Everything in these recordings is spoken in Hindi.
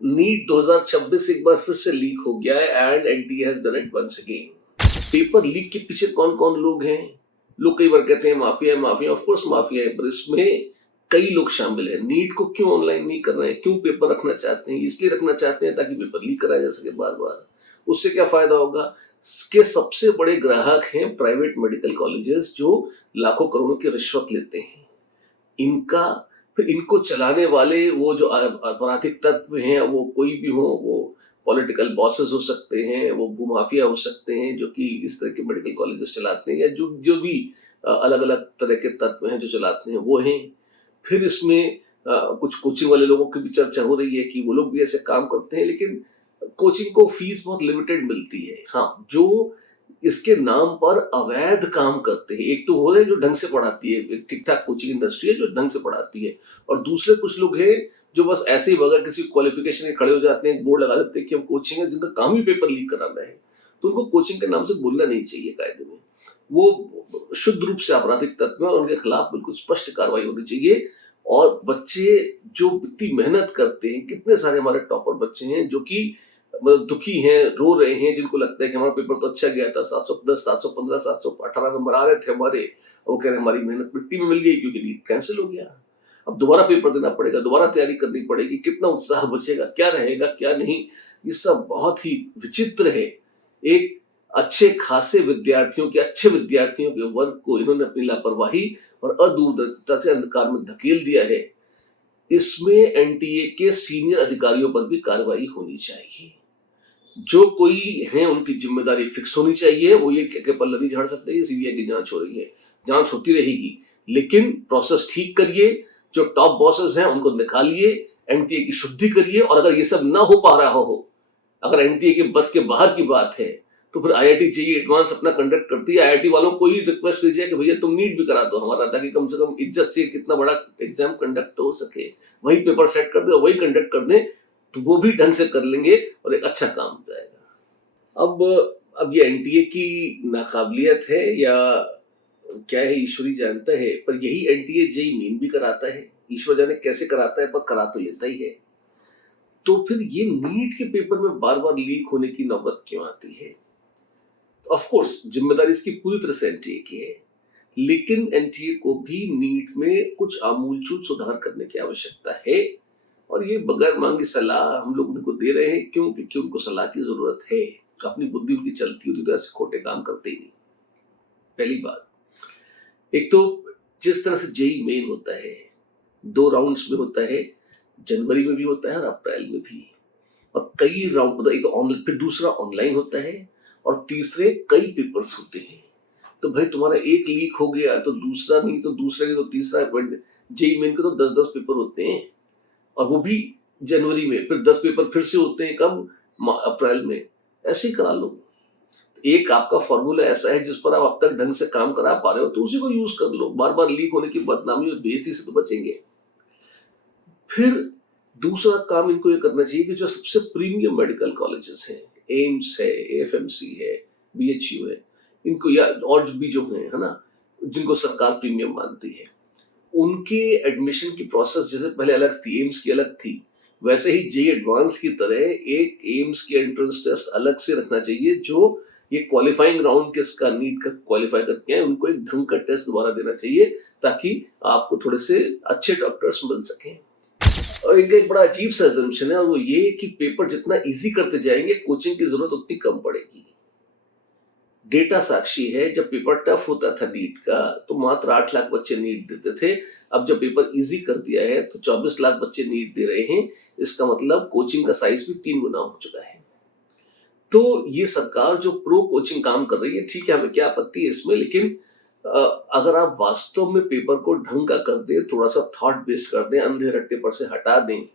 नीट 2026 एक बार फिर से लीक हो गया है and NTA has done it once again. Paper leak के पीछे कौन कौन लोग हैं? लोग कई बार कहते हैं माफिया है, माफिया, ऑफ कोर्स माफिया है, पर इसमें कई लोग शामिल हैं। नीट को क्यों ऑनलाइन नहीं कर रहे हैं? क्यों पेपर रखना चाहते हैं? इसलिए रखना चाहते हैं ताकि पेपर लीक कराया जा सके बार बार। उससे क्या फायदा होगा? इसके सबसे बड़े ग्राहक हैं प्राइवेट मेडिकल कॉलेजेस, जो लाखों करोड़ों की रिश्वत लेते हैं। इनका फिर इनको चलाने वाले वो जो आपराधिक तत्व हैं, वो कोई भी हो, वो पॉलिटिकल बॉसेस हो सकते हैं, वो भूमाफिया हो सकते हैं जो कि इस तरह के मेडिकल कॉलेजेस चलाते हैं, या जो जो भी अलग अलग तरह के तत्व हैं जो चलाते हैं वो हैं। फिर इसमें कुछ कोचिंग वाले लोगों की भी चर्चा हो रही है कि वो लोग भी ऐसे काम करते हैं, लेकिन कोचिंग को फीस बहुत लिमिटेड मिलती है। हाँ, जो इसके नाम पर अवैध काम करते हैं, एक तो वो है जो ढंग से पढ़ाती है, एक ठीक ठाक कोचिंग इंडस्ट्री है जो ढंग से पढ़ाती है, और दूसरे कुछ लोग हैं जो बस ऐसे ही बगैर किसी क्वालिफिकेशन के खड़े हो जाते हैं, बोर्ड लगा देते हैं कि हम कोचिंग है, जिनका काम ही पेपर लीक कराना है। तो उनको कोचिंग के नाम से बोलना नहीं चाहिए कायदे में। वो शुद्ध रूप से आपराधिक तत्व है और उनके खिलाफ बिल्कुल स्पष्ट कार्रवाई होनी चाहिए। और बच्चे जो इतनी मेहनत करते हैं, कितने सारे हमारे टॉपर बच्चे हैं जो कि मतलब दुखी हैं, रो रहे हैं, जिनको लगता है कि हमारा पेपर तो अच्छा गया था, 710, 715, 718 नंबर आ रहे थे हमारे, वो कह रहे हमारी मेहनत मिट्टी में मिल गई क्योंकि नीट कैंसिल हो गया। अब दोबारा पेपर देना पड़ेगा, दोबारा तैयारी करनी पड़ेगी, कितना उत्साह बचेगा, क्या रहेगा क्या नहीं, ये सब बहुत ही विचित्र है। एक अच्छे खासे विद्यार्थियों के, अच्छे विद्यार्थियों के वर्ग को इन्होंने अपनी लापरवाही और अदूरदर्शिता से अंधकार में धकेल दिया है। इसमें एनटीए के सीनियर अधिकारियों पर भी कार्रवाई होनी चाहिए। जो कोई है उनकी जिम्मेदारी फिक्स होनी चाहिए। वो ये कह के पल्ला नहीं झाड़ सकते, सीबीआई की जांच हो रही है, जांच होती रहेगी, लेकिन प्रोसेस ठीक करिए। जो टॉप बॉसेस हैं उनको निकालिए, एनटीए की शुद्धि करिए। और अगर ये सब ना हो पा रहा हो, अगर एनटीए के बस के बाहर की बात है, तो फिर आईआईटी जेईई एडवांस अपना कंडक्ट करती है। आईआईटी वालों को ही रिक्वेस्ट कीजिए कि भैया तुम नीट भी करा दो हमारा, ताकि कम से कम इज्जत से कितना बड़ा एग्जाम कंडक्ट हो सके। वही पेपर सेट कर दे और वही कंडक्ट कर दे, तो वो भी ढंग से कर लेंगे और एक अच्छा काम हो जाएगा। अब ये एनटीए की नाकाबिलियत है या क्या है, ईश्वरी जानता है, पर यही एनटीए जेईई मेन भी कराता है। ईश्वर जाने कैसे कराता है, पर करा तो लेता ही है। तो फिर ये नीट के पेपर में बार बार लीक होने की नौबत क्यों आती है? तो ऑफ कोर्स जिम्मेदारी इसकी पूरी तरह से एनटीए की है, लेकिन एनटीए को भी नीट में कुछ आमूलचूल सुधार करने की आवश्यकता है। और ये बगैर मांगी सलाह हम लोग उनको दे रहे हैं। क्यों? क्योंकि उनको सलाह की जरूरत है। अपनी बुद्धि उनकी चलती होती तो ऐसे खोटे काम करते ही नहीं। पहली बात, एक तो जिस तरह से जेईई मेन होता है, 2 राउंड्स में होता है, जनवरी में भी होता है और अप्रैल में भी, और कई राउंड, मतलब एक तो ऑनलाइन, फिर दूसरा ऑनलाइन होता है, और तीसरे कई पेपर्स होते हैं। तो भाई तुम्हारा एक लीक हो गया तो दूसरा नहीं, तो दूसरा नहीं तो तीसरा। जेईई मेन के तो 10-10 पेपर होते हैं, और वो भी जनवरी में, फिर 10 पेपर फिर से होते हैं कब? अप्रैल में। ऐसे ही करा लो। एक आपका फॉर्मूला ऐसा है जिस पर आप अब तक ढंग से काम करा पा रहे हो, तो उसी को यूज कर लो। बार बार लीक होने की बदनामी और बेइज्जती से तो बचेंगे। फिर दूसरा काम इनको ये करना चाहिए कि जो सबसे प्रीमियम मेडिकल कॉलेजेस हैं, एम्स है, एएफएमसी है, बीएचयू है, इनको, या और भी जो है ना, जिनको सरकार प्रीमियम मानती है, उनके एडमिशन की प्रोसेस जैसे पहले अलग थी, एम्स की अलग थी, वैसे ही जेईई एडवांस की तरह एक एम्स की एंट्रेंस टेस्ट अलग से रखना चाहिए। जो ये क्वालिफाइंग राउंड के इसका नीट का क्वालिफाई करके हैं, उनको एक ढंग का टेस्ट दोबारा देना चाहिए, ताकि आपको थोड़े से अच्छे डॉक्टर्स मिल सकें। और इनका एक बड़ा अजीब सा assumption है, और वो ये कि पेपर जितना इजी करते जाएंगे, कोचिंग की जरूरत उतनी कम पड़ेगी। डेटा साक्षी है, जब पेपर टफ होता था नीट का, तो मात्र 8 लाख बच्चे नीट देते थे। अब जब पेपर इजी कर दिया है तो 24 लाख बच्चे नीट दे रहे हैं। इसका मतलब कोचिंग का साइज भी 3 गुना हो चुका है। तो ये सरकार जो प्रो कोचिंग काम कर रही है, ठीक है, हमें क्या आपत्ति है इसमें, लेकिन अगर आप वास्तव में पेपर को ढंग का कर दें, थोड़ा सा थॉट बेस्ड कर दें, अंधे रट्टे पर से हटा दें,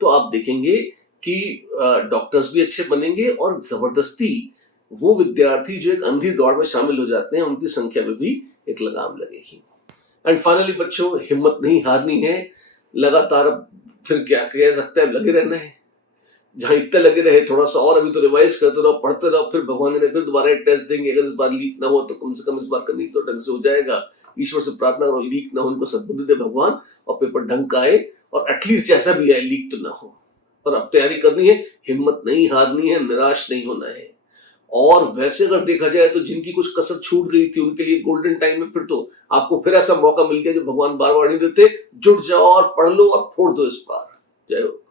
तो आप देखेंगे कि डॉक्टर्स भी अच्छे बनेंगे, और जबरदस्ती वो विद्यार्थी जो एक अंधी दौड़ में शामिल हो जाते हैं, उनकी संख्या में भी एक लगाम लगेगी। एंड फाइनली बच्चों, हिम्मत नहीं हारनी है। लगातार फिर क्या कह सकते हैं, लगे रहना है। जहां इतने लगे रहे, थोड़ा सा और अभी तो रिवाइज करते रहो, पढ़ते रहो, फिर भगवान ने फिर दोबारा टेस्ट देंगे। अगर इस बार लीक ना हो तो कम से कम इस बार करनी तो ढंग से हो जाएगा। ईश्वर से प्रार्थना करो लीक ना हो, इनको सद्बुद्धि दे भगवान, और पेपर ढंग का आए, और एटलीस्ट जैसा भी आए लीक तो ना हो। और अब तैयारी करनी है, हिम्मत नहीं हारनी है, निराश नहीं होना है। और वैसे अगर देखा जाए तो जिनकी कुछ कसर छूट गई थी उनके लिए गोल्डन टाइम है, फिर तो आपको फिर ऐसा मौका मिल गया जो भगवान बार बार नहीं देते। जुट जाओ और पढ़ लो और फोड़ दो इस बार। जय हो।